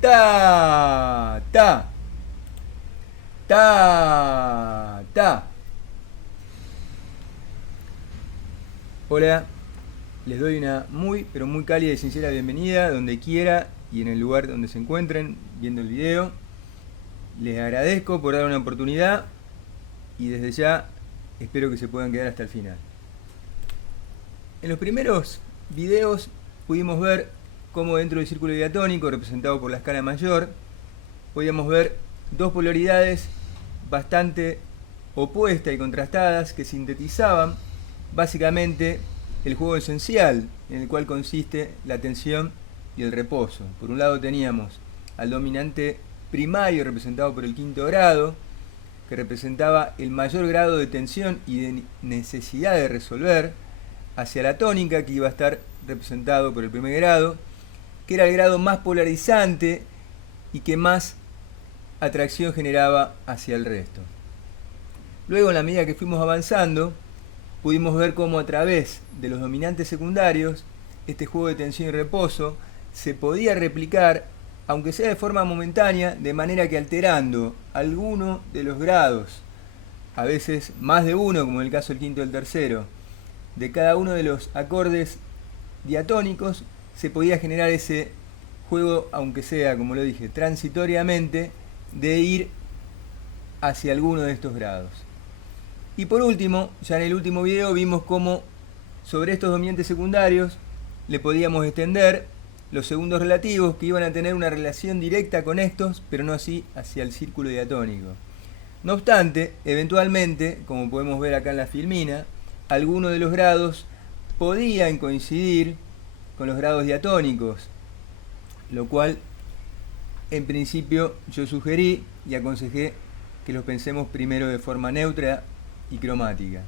Ta, ta, ta, ta. Hola, les doy una muy, pero muy cálida y sincera bienvenida donde quiera y en el lugar donde se encuentren viendo el video. Les agradezco por dar una oportunidad y desde ya espero que se puedan quedar hasta el final. En los primeros videos pudimos ver cómo dentro del círculo diatónico representado por la escala mayor podíamos ver dos polaridades bastante opuestas y contrastadas que sintetizaban básicamente el juego esencial en el cual consiste la tensión y el reposo. Por un lado teníamos al dominante primario representado por el quinto grado, que representaba el mayor grado de tensión y de necesidad de resolver, hacia la tónica, que iba a estar representado por el primer grado, que era el grado más polarizante y que más atracción generaba hacia el resto. Luego, en la medida que fuimos avanzando, pudimos ver cómo a través de los dominantes secundarios este juego de tensión y reposo se podía replicar, aunque sea de forma momentánea, de manera que alterando alguno de los grados, a veces más de uno, como en el caso del quinto y el tercero, de cada uno de los acordes diatónicos, se podía generar ese juego, aunque sea, como lo dije, transitoriamente, de ir hacia alguno de estos grados. Y por último, ya en el último video vimos cómo sobre estos dominantes secundarios le podíamos extender los segundos relativos que iban a tener una relación directa con estos, pero no así hacia el círculo diatónico. No obstante, eventualmente, como podemos ver acá en la filmina, algunos de los grados podían coincidir con los grados diatónicos, lo cual en principio yo sugerí y aconsejé que los pensemos primero de forma neutra y cromática.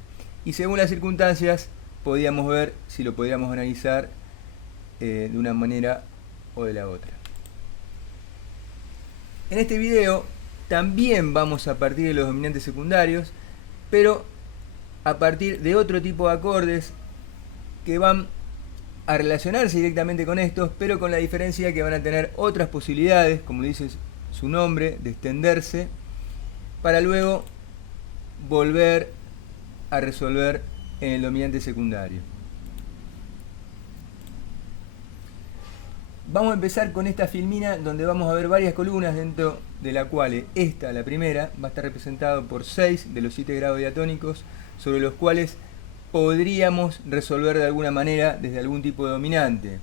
Y según las circunstancias podíamos ver si lo podíamos analizar de una manera o de la otra. En este video también vamos a partir de los dominantes secundarios, pero a partir de otro tipo de acordes que van a relacionarse directamente con estos, pero con la diferencia que van a tener otras posibilidades, como dice su nombre, de extenderse, para luego volver a resolver en el dominante secundario. Vamos a empezar con esta filmina donde vamos a ver varias columnas, dentro de la cual esta, la primera, va a estar representada por 6 de los 7 grados diatónicos, sobre los cuales podríamos resolver de alguna manera desde algún tipo de dominante,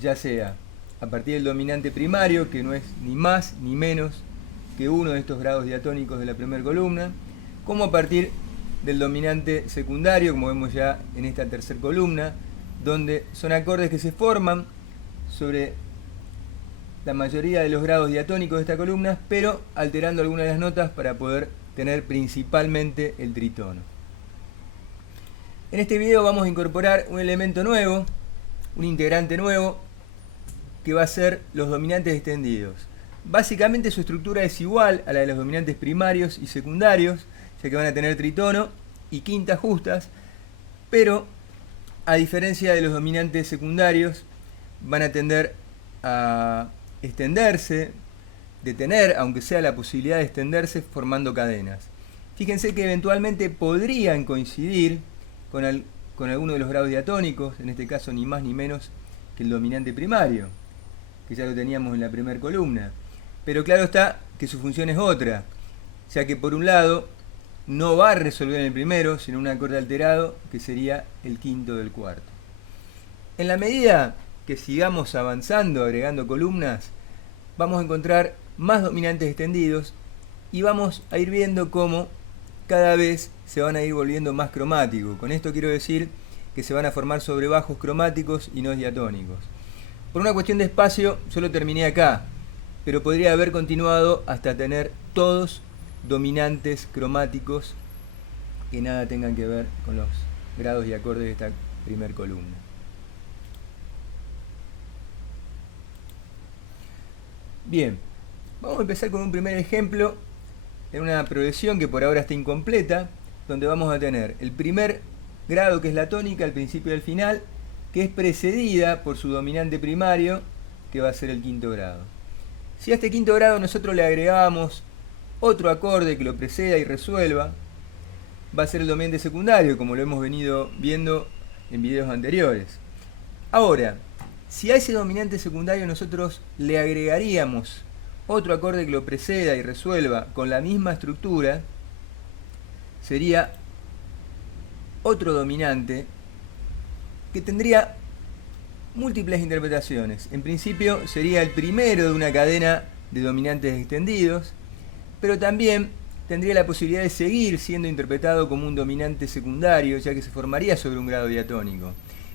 ya sea a partir del dominante primario, que no es ni más ni menos que uno de estos grados diatónicos de la primera columna, como a partir del dominante secundario, como vemos ya en esta tercera columna, donde son acordes que se forman sobre la mayoría de los grados diatónicos de esta columna, pero alterando algunas de las notas para poder tener principalmente el tritono. En este video vamos a incorporar un elemento nuevo, un integrante nuevo, que va a ser los dominantes extendidos. Básicamente su estructura es igual a la de los dominantes primarios y secundarios, ya que van a tener tritono y quintas justas, pero a diferencia de los dominantes secundarios, van a tender a extenderse, de tener, aunque sea la posibilidad de extenderse, formando cadenas. Fíjense que eventualmente podrían coincidir con alguno de los grados diatónicos, en este caso ni más ni menos que el dominante primario, que ya lo teníamos en la primera columna. Pero claro está que su función es otra, ya que por un lado no va a resolver en el primero, sino un acorde alterado, que sería el quinto del cuarto. En la medida que sigamos avanzando, agregando columnas, vamos a encontrar más dominantes extendidos y vamos a ir viendo cómo cada vez se van a ir volviendo más cromáticos. Con esto quiero decir que se van a formar sobre bajos cromáticos y no diatónicos. Por una cuestión de espacio, yo lo terminé acá, pero podría haber continuado hasta tener todos dominantes cromáticos que nada tengan que ver con los grados y acordes de esta primera columna. Bien, vamos a empezar con un primer ejemplo en una progresión que por ahora está incompleta, donde vamos a tener el primer grado, que es la tónica, al principio y al final, que es precedida por su dominante primario, que va a ser el quinto grado. Si a este quinto grado nosotros le agregamos otro acorde que lo preceda y resuelva, va a ser el dominante secundario, como lo hemos venido viendo en videos anteriores. Ahora, si a ese dominante secundario nosotros le agregaríamos otro acorde que lo preceda y resuelva con la misma estructura, sería otro dominante que tendría múltiples interpretaciones. En principio sería el primero de una cadena de dominantes extendidos, pero también tendría la posibilidad de seguir siendo interpretado como un dominante secundario, ya que se formaría sobre un grado diatónico.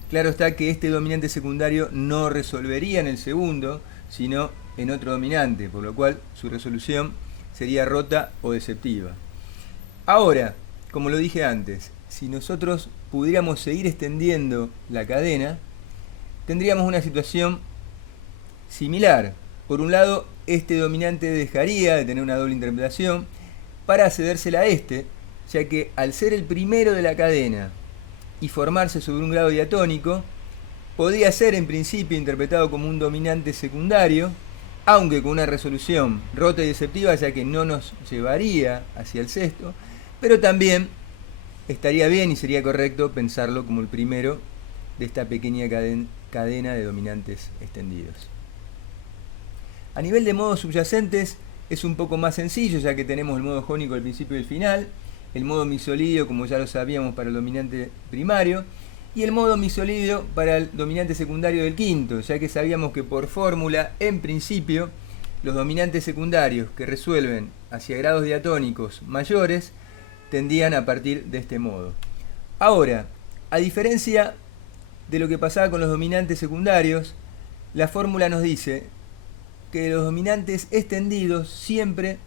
Claro está que este dominante secundario no resolvería en el segundo, sino en otro dominante, por lo cual su resolución sería rota o deceptiva. Ahora, como lo dije antes, si nosotros pudiéramos seguir extendiendo la cadena, tendríamos una situación similar. Por un lado, este dominante dejaría de tener una doble interpretación para cedérsela a este, ya que al ser el primero de la cadena y formarse sobre un grado diatónico, podría ser en principio interpretado como un dominante secundario, aunque con una resolución rota y deceptiva, ya que no nos llevaría hacia el sexto, pero también estaría bien y sería correcto pensarlo como el primero de esta pequeña cadena de dominantes extendidos. A nivel de modos subyacentes es un poco más sencillo, ya que tenemos el modo jónico al principio y el final, el modo mixolidio, como ya lo sabíamos, para el dominante primario, y el modo mixolidio para el dominante secundario del quinto, ya que sabíamos que por fórmula, en principio, los dominantes secundarios que resuelven hacia grados diatónicos mayores tendían a partir de este modo. Ahora, a diferencia de lo que pasaba con los dominantes secundarios, la fórmula nos dice que los dominantes extendidos siempre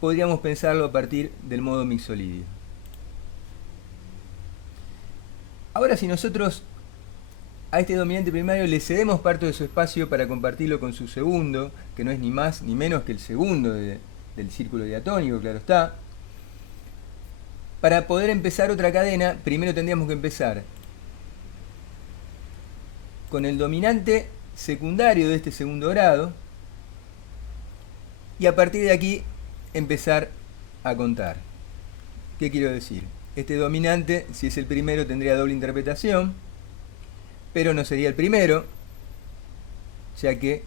podríamos pensarlo a partir del modo mixolidio. Ahora, si nosotros a este dominante primario le cedemos parte de su espacio para compartirlo con su segundo, que no es ni más ni menos que el segundo del círculo diatónico, claro está, para poder empezar otra cadena, primero tendríamos que empezar con el dominante secundario de este segundo grado y a partir de aquí empezar a contar. ¿Qué quiero decir? Este dominante, si es el primero, tendría doble interpretación, pero no sería el primero, ya que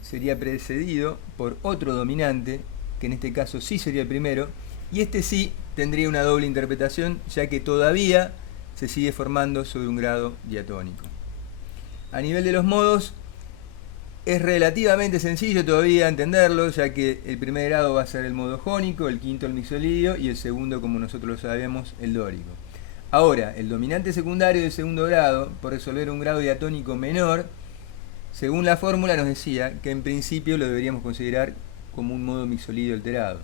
sería precedido por otro dominante, que en este caso sí sería el primero, y este sí tendría una doble interpretación, ya que todavía se sigue formando sobre un grado diatónico. A nivel de los modos, es relativamente sencillo todavía entenderlo, ya que el primer grado va a ser el modo jónico, el quinto el mixolidio y el segundo, como nosotros lo sabemos, el dórico. Ahora, el dominante secundario del segundo grado, por resolver un grado diatónico menor, según la fórmula nos decía que en principio lo deberíamos considerar como un modo mixolidio alterado.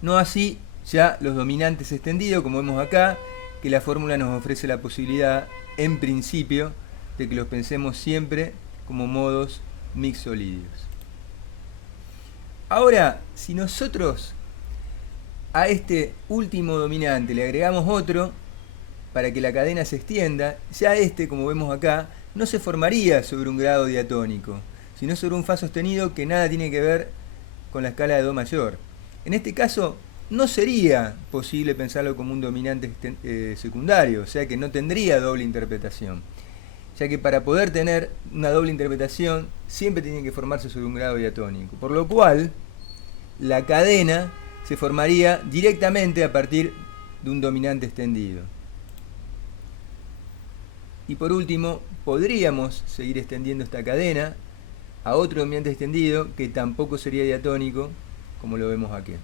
No así ya los dominantes extendidos, como vemos acá, que la fórmula nos ofrece la posibilidad, en principio, de que los pensemos siempre como modos mixolidios. Ahora, si nosotros a este último dominante le agregamos otro para que la cadena se extienda, ya este, como vemos acá, no se formaría sobre un grado diatónico, sino sobre un fa sostenido que nada tiene que ver con la escala de do mayor. En este caso, no sería posible pensarlo como un dominante secundario, o sea que no tendría doble interpretación, ya que para poder tener una doble interpretación siempre tiene que formarse sobre un grado diatónico, por lo cual la cadena se formaría directamente a partir de un dominante extendido. Y por último, podríamos seguir extendiendo esta cadena a otro dominante extendido que tampoco sería diatónico, como lo vemos aquí.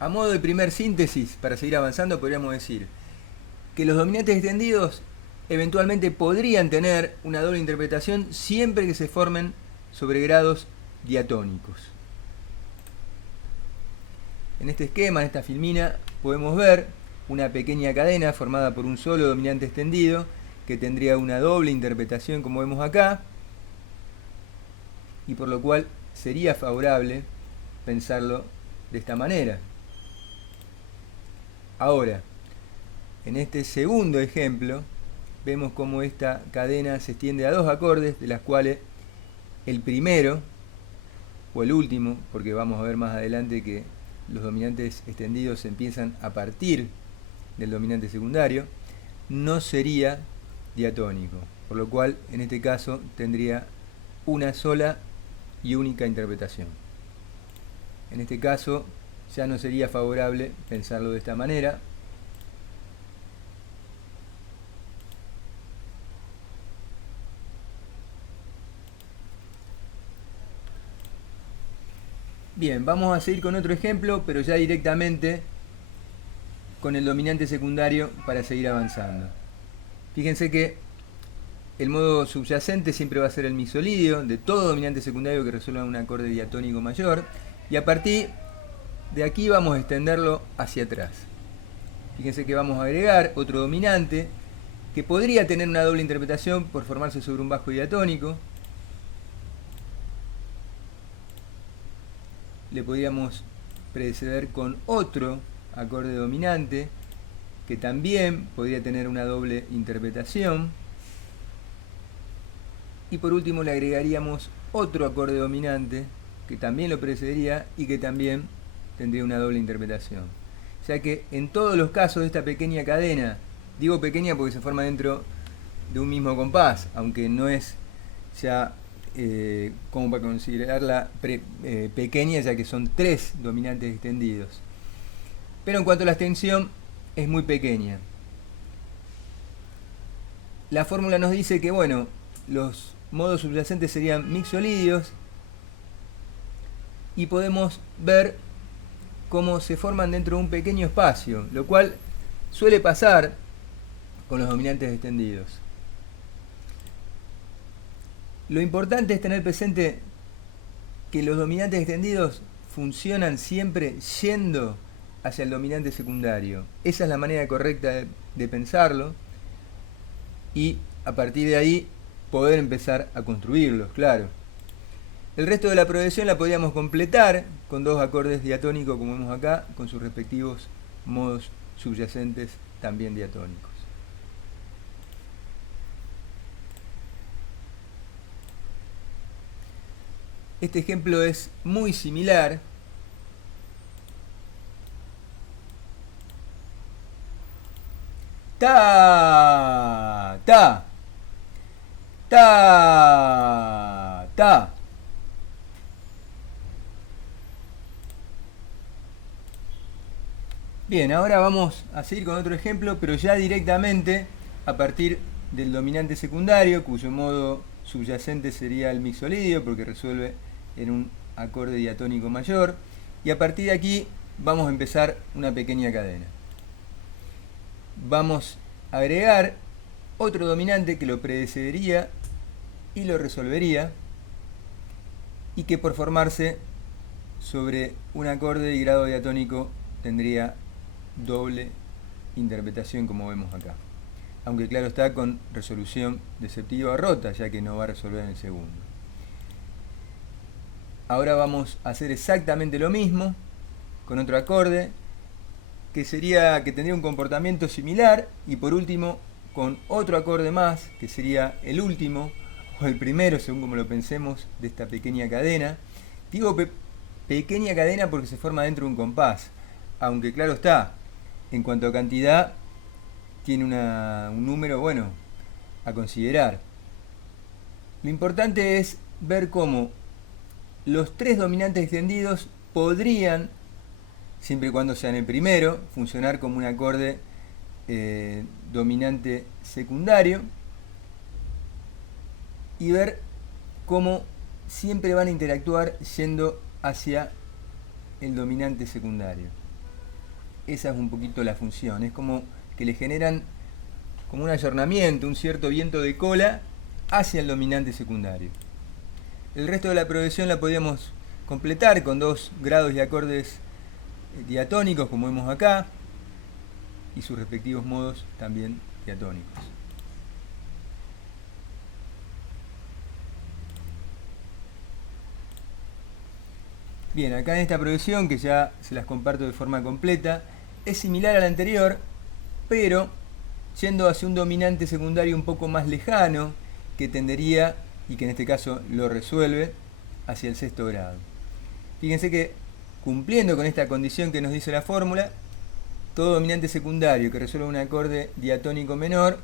A modo de primer síntesis, para seguir avanzando, podríamos decir que los dominantes extendidos eventualmente podrían tener una doble interpretación siempre que se formen sobre grados diatónicos. En este esquema, en esta filmina, podemos ver una pequeña cadena formada por un solo dominante extendido que tendría una doble interpretación, como vemos acá, y por lo cual sería favorable pensarlo de esta manera. Ahora, en este segundo ejemplo, vemos cómo esta cadena se extiende a dos acordes, de las cuales el primero, o el último, porque vamos a ver más adelante que los dominantes extendidos empiezan a partir del dominante secundario, no sería diatónico, por lo cual en este caso tendría una sola y única interpretación. En este caso ya no sería favorable pensarlo de esta manera. Bien, vamos a seguir con otro ejemplo, pero ya directamente con el dominante secundario para seguir avanzando. Fíjense que el modo subyacente siempre va a ser el misolidio de todo dominante secundario que resuelva un acorde diatónico mayor, y a partir de aquí vamos a extenderlo hacia atrás. Fíjense que vamos a agregar otro dominante que podría tener una doble interpretación por formarse sobre un bajo diatónico. Le podríamos preceder con otro acorde dominante que también podría tener una doble interpretación. Y por último le agregaríamos otro acorde dominante que también lo precedería y que también tendría una doble interpretación. O sea que en todos los casos de esta pequeña cadena, digo pequeña porque se forma dentro de un mismo compás, aunque no es ya como para considerarla pequeña, ya que son 3 dominantes extendidos. Pero en cuanto a la extensión, es muy pequeña. La fórmula nos dice que, bueno, los modos subyacentes serían mixolidios, y podemos ver cómo se forman dentro de un pequeño espacio, lo cual suele pasar con los dominantes extendidos. Lo importante es tener presente que los dominantes extendidos funcionan siempre yendo hacia el dominante secundario. Esa es la manera correcta de pensarlo, y a partir de ahí poder empezar a construirlos, claro. El resto de la progresión la podríamos completar con dos acordes diatónicos, como vemos acá, con sus respectivos modos subyacentes también diatónicos. Este ejemplo es muy similar. Ta, ta, ta, ta. Bien, ahora vamos a seguir con otro ejemplo, pero ya directamente a partir del dominante secundario, cuyo modo subyacente sería el mixolidio, porque resuelve en un acorde diatónico mayor, y a partir de aquí vamos a empezar una pequeña cadena. Vamos a agregar otro dominante que lo precedería y lo resolvería, y que por formarse sobre un acorde de grado diatónico tendría doble interpretación, como vemos acá, aunque claro está con resolución deceptiva rota, ya que no va a resolver en el segundo. Ahora vamos a hacer exactamente lo mismo con otro acorde que tendría un comportamiento similar, y por último con otro acorde más que sería el último o el primero, según como lo pensemos, de esta pequeña cadena. Digo pequeña cadena porque se forma dentro de un compás, aunque claro está, en cuanto a cantidad tiene un número bueno a considerar. Lo importante es ver cómo los 3 dominantes extendidos podrían, siempre y cuando sean el primero, funcionar como un acorde dominante secundario, y ver cómo siempre van a interactuar yendo hacia el dominante secundario. Esa es un poquito la función, es como que le generan como un ayornamiento, un cierto viento de cola hacia el dominante secundario. El resto de la progresión la podríamos completar con 2 grados y acordes diatónicos, como vemos acá, y sus respectivos modos también diatónicos. Bien, acá en esta progresión, que ya se las comparto de forma completa, es similar a la anterior, pero yendo hacia un dominante secundario un poco más lejano, que tendería, y que en este caso lo resuelve, hacia el sexto grado. Fíjense que, cumpliendo con esta condición que nos dice la fórmula, todo dominante secundario que resuelva un acorde diatónico menor,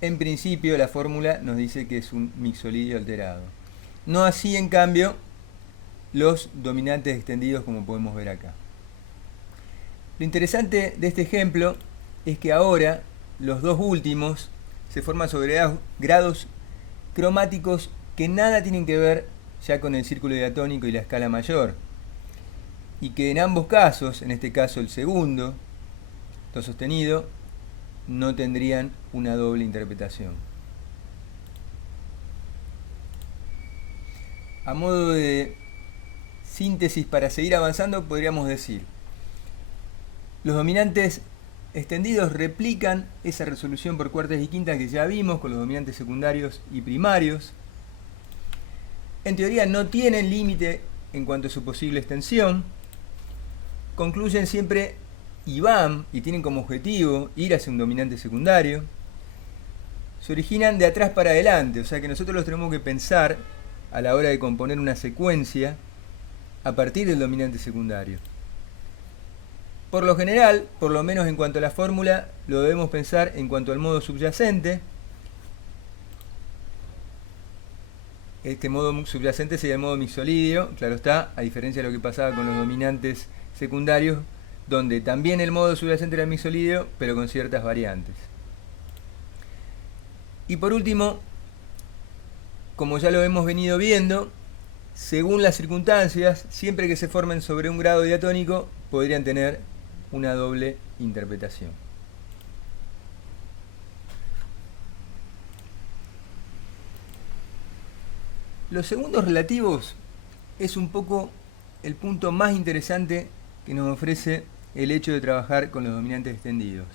en principio la fórmula nos dice que es un mixolidio alterado. No así, en cambio, los dominantes extendidos, como podemos ver acá. Lo interesante de este ejemplo es que ahora los dos últimos se forman sobre grados cromáticos que nada tienen que ver ya con el círculo diatónico y la escala mayor, y que en ambos casos, en este caso el segundo, do sostenido, no tendrían una doble interpretación. A modo de síntesis para seguir avanzando, podríamos decir: los dominantes extendidos replican esa resolución por cuartas y quintas que ya vimos con los dominantes secundarios y primarios. En teoría no tienen límite en cuanto a su posible extensión. Concluyen siempre y van, y tienen como objetivo ir hacia un dominante secundario. Se originan de atrás para adelante, o sea que nosotros los tenemos que pensar a la hora de componer una secuencia a partir del dominante secundario. Por lo general, por lo menos en cuanto a la fórmula, lo debemos pensar en cuanto al modo subyacente. Este modo subyacente sería el modo mixolidio, claro está, a diferencia de lo que pasaba con los dominantes secundarios, donde también el modo subyacente era mixolidio, pero con ciertas variantes. Y por último, como ya lo hemos venido viendo, según las circunstancias, siempre que se formen sobre un grado diatónico, podrían tener una doble interpretación. Los segundos relativos es un poco el punto más interesante que nos ofrece el hecho de trabajar con los dominantes extendidos.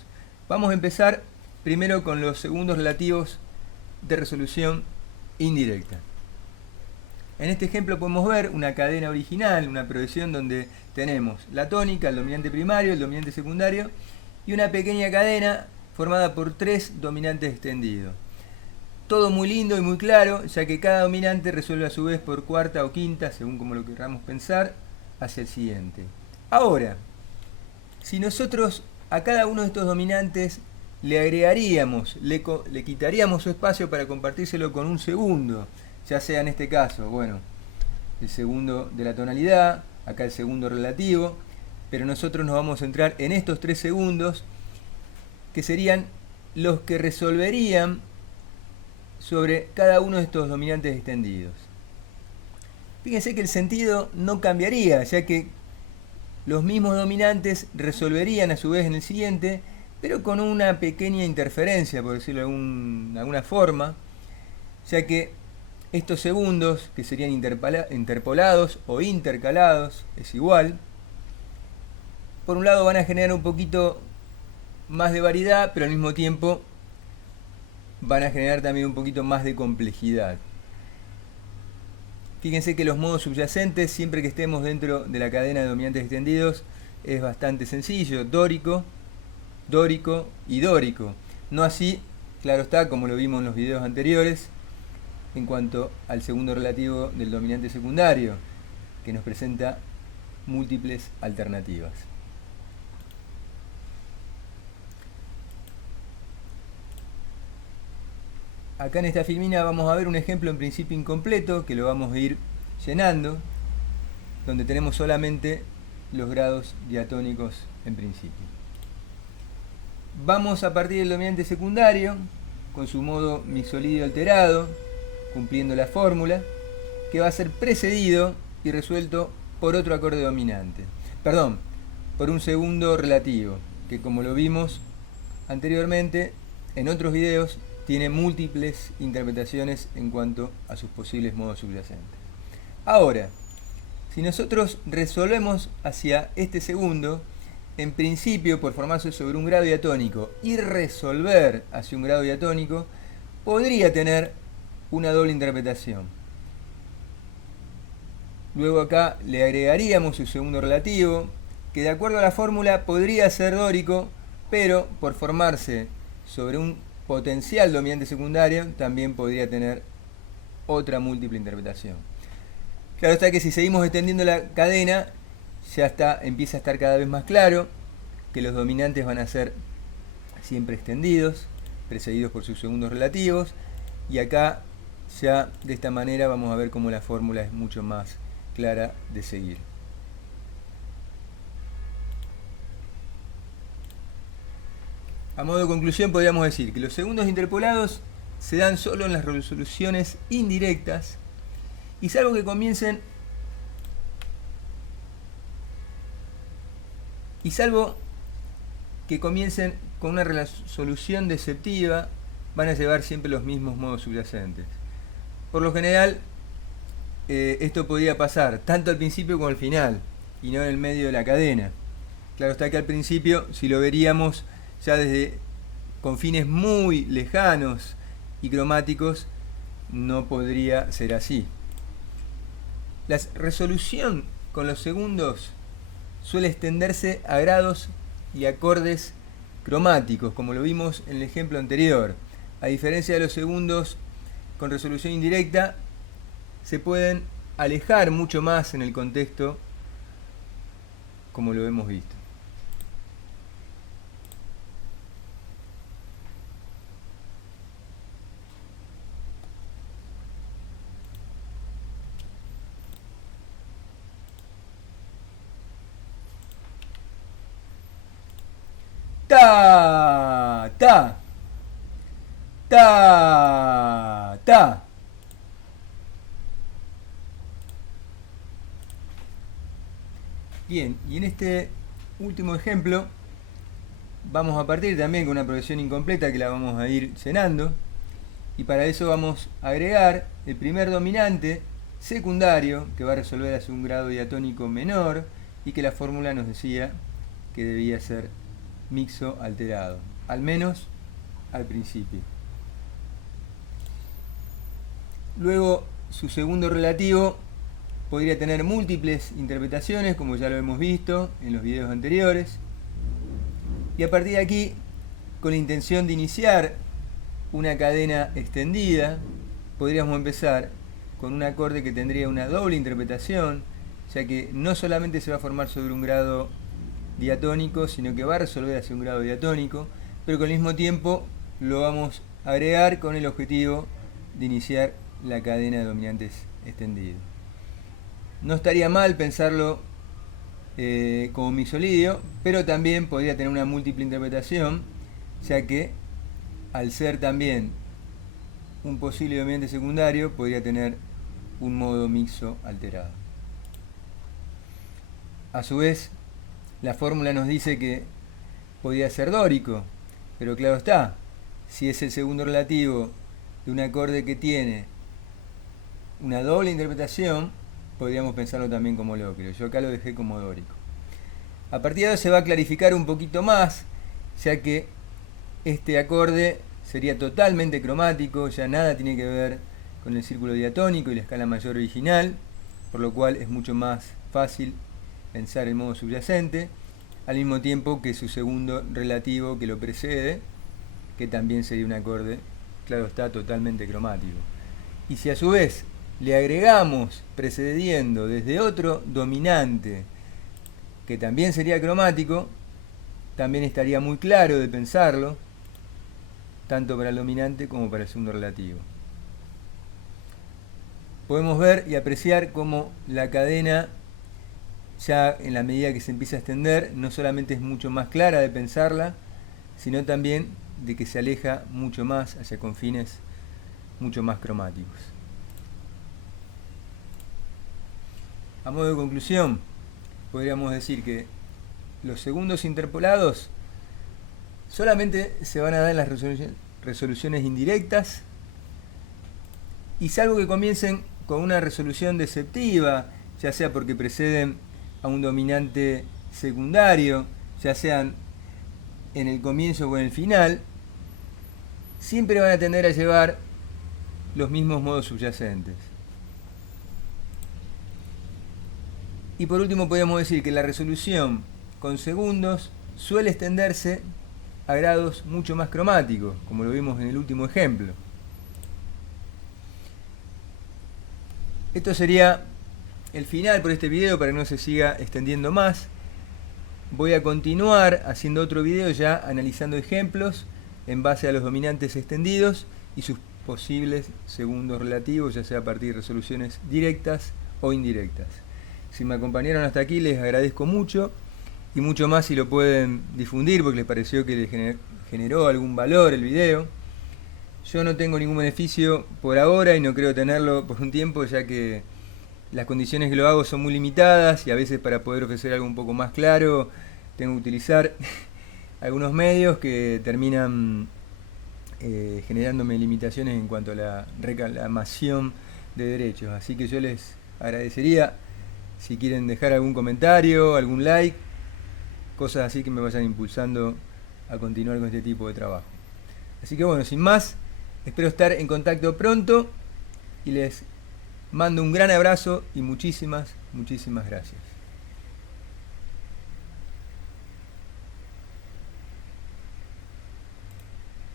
Vamos a empezar primero con los segundos relativos de resolución indirecta. En este ejemplo podemos ver una cadena original, una progresión donde tenemos la tónica, el dominante primario, el dominante secundario y una pequeña cadena formada por tres dominantes extendidos. Todo muy lindo y muy claro, ya que cada dominante resuelve a su vez por cuarta o quinta, según como lo queramos pensar, hacia el siguiente. Ahora, si nosotros a cada uno de estos dominantes le agregaríamos, le quitaríamos su espacio para compartírselo con un segundo, ya sea en este caso, bueno, el segundo de la tonalidad, acá el segundo relativo, pero nosotros nos vamos a centrar en estos tres segundos, que serían los que resolverían sobre cada uno de estos dominantes extendidos. Fíjense que el sentido no cambiaría, ya que los mismos dominantes resolverían a su vez en el siguiente, pero con una pequeña interferencia, por decirlo de alguna forma, ya que estos segundos, que serían interpolados o intercalados, es igual, por un lado van a generar un poquito más de variedad, pero al mismo tiempo van a generar también un poquito más de complejidad. Fíjense que los modos subyacentes, siempre que estemos dentro de la cadena de dominantes extendidos, es bastante sencillo: dórico, dórico y dórico. No así, claro está, como lo vimos en los videos anteriores, en cuanto al segundo relativo del dominante secundario, que nos presenta múltiples alternativas. Acá en esta filmina vamos a ver un ejemplo en principio incompleto, que lo vamos a ir llenando, donde tenemos solamente los grados diatónicos en principio. Vamos a partir del dominante secundario, con su modo mixolidio alterado, cumpliendo la fórmula, que va a ser precedido y resuelto por otro acorde dominante. Perdón, por un segundo relativo, que como lo vimos anteriormente en otros videos, tiene múltiples interpretaciones en cuanto a sus posibles modos subyacentes. Ahora, si nosotros resolvemos hacia este segundo, en principio por formarse sobre un grado diatónico y resolver hacia un grado diatónico, podría tener una doble interpretación. Luego acá le agregaríamos su segundo relativo, que de acuerdo a la fórmula podría ser dórico, pero por formarse sobre un potencial dominante secundario también podría tener otra múltiple interpretación. Claro está que si seguimos extendiendo la cadena, empieza a estar cada vez más claro que los dominantes van a ser siempre extendidos, precedidos por sus segundos relativos, y acá ya de esta manera vamos a ver cómo la fórmula es mucho más clara de seguir. A modo de conclusión podríamos decir que los segundos interpolados se dan solo en las resoluciones indirectas y salvo que comiencen con una resolución deceptiva, van a llevar siempre los mismos modos subyacentes. Por lo general, esto podría pasar tanto al principio como al final, y no en el medio de la cadena. Claro está que al principio, si lo veríamos ya con fines muy lejanos y cromáticos, no podría ser así. La resolución con los segundos suele extenderse a grados y acordes cromáticos, como lo vimos en el ejemplo anterior. A diferencia de los segundos con resolución indirecta, se pueden alejar mucho más en el contexto, como lo hemos visto. Ta, ta, ta, ta. Bien, y en este último ejemplo vamos a partir también con una progresión incompleta que la vamos a ir llenando, y para eso vamos a agregar el primer dominante secundario que va a resolver hacia un grado diatónico menor y que la fórmula nos decía que debía ser mixo alterado, al menos al principio. Luego su segundo relativo podría tener múltiples interpretaciones, como ya lo hemos visto en los videos anteriores, y a partir de aquí, con la intención de iniciar una cadena extendida, podríamos empezar con un acorde que tendría una doble interpretación, ya que no solamente se va a formar sobre un grado diatónico, sino que va a resolver hacia un grado diatónico, pero que al mismo tiempo lo vamos a agregar con el objetivo de iniciar la cadena de dominantes extendido. No estaría mal pensarlo como mixolidio, pero también podría tener una múltiple interpretación, ya que al ser también un posible dominante secundario, podría tener un modo mixo alterado. A su vez, la fórmula nos dice que podría ser dórico, pero claro está, si es el segundo relativo de un acorde que tiene una doble interpretación, podríamos pensarlo también como lóquero. Yo acá lo dejé como dórico. A partir de ahora se va a clarificar un poquito más, ya que este acorde sería totalmente cromático, ya nada tiene que ver con el círculo diatónico y la escala mayor original, por lo cual es mucho más fácil pensar el modo subyacente, al mismo tiempo que su segundo relativo que lo precede, que también sería un acorde, claro está, totalmente cromático. Y si a su vez le agregamos precediendo desde otro dominante que también sería cromático, también estaría muy claro de pensarlo, tanto para el dominante como para el segundo relativo. Podemos ver y apreciar cómo la cadena, ya en la medida que se empieza a extender, no solamente es mucho más clara de pensarla, sino también de que se aleja mucho más hacia confines mucho más cromáticos. A modo de conclusión, podríamos decir que los segundos interpolados solamente se van a dar en las resoluciones indirectas, y salvo que comiencen con una resolución deceptiva, ya sea porque preceden a un dominante secundario, ya sean en el comienzo o en el final, siempre van a tender a llevar los mismos modos subyacentes. Y por último podríamos decir que la resolución con segundos suele extenderse a grados mucho más cromáticos, como lo vimos en el último ejemplo. Esto sería el final por este video para que no se siga extendiendo más. Voy a continuar haciendo otro video ya analizando ejemplos en base a los dominantes extendidos y sus posibles segundos relativos, ya sea a partir de resoluciones directas o indirectas. Si me acompañaron hasta aquí les agradezco mucho, y mucho más si lo pueden difundir porque les pareció que les generó algún valor el video. Yo no tengo ningún beneficio por ahora y no creo tenerlo por un tiempo, ya que las condiciones que lo hago son muy limitadas y a veces para poder ofrecer algo un poco más claro tengo que utilizar algunos medios que terminan generándome limitaciones en cuanto a la reclamación de derechos. Así que yo les agradecería si quieren dejar algún comentario, algún like, cosas así que me vayan impulsando a continuar con este tipo de trabajo. Así que bueno, sin más, espero estar en contacto pronto y les mando un gran abrazo y muchísimas gracias.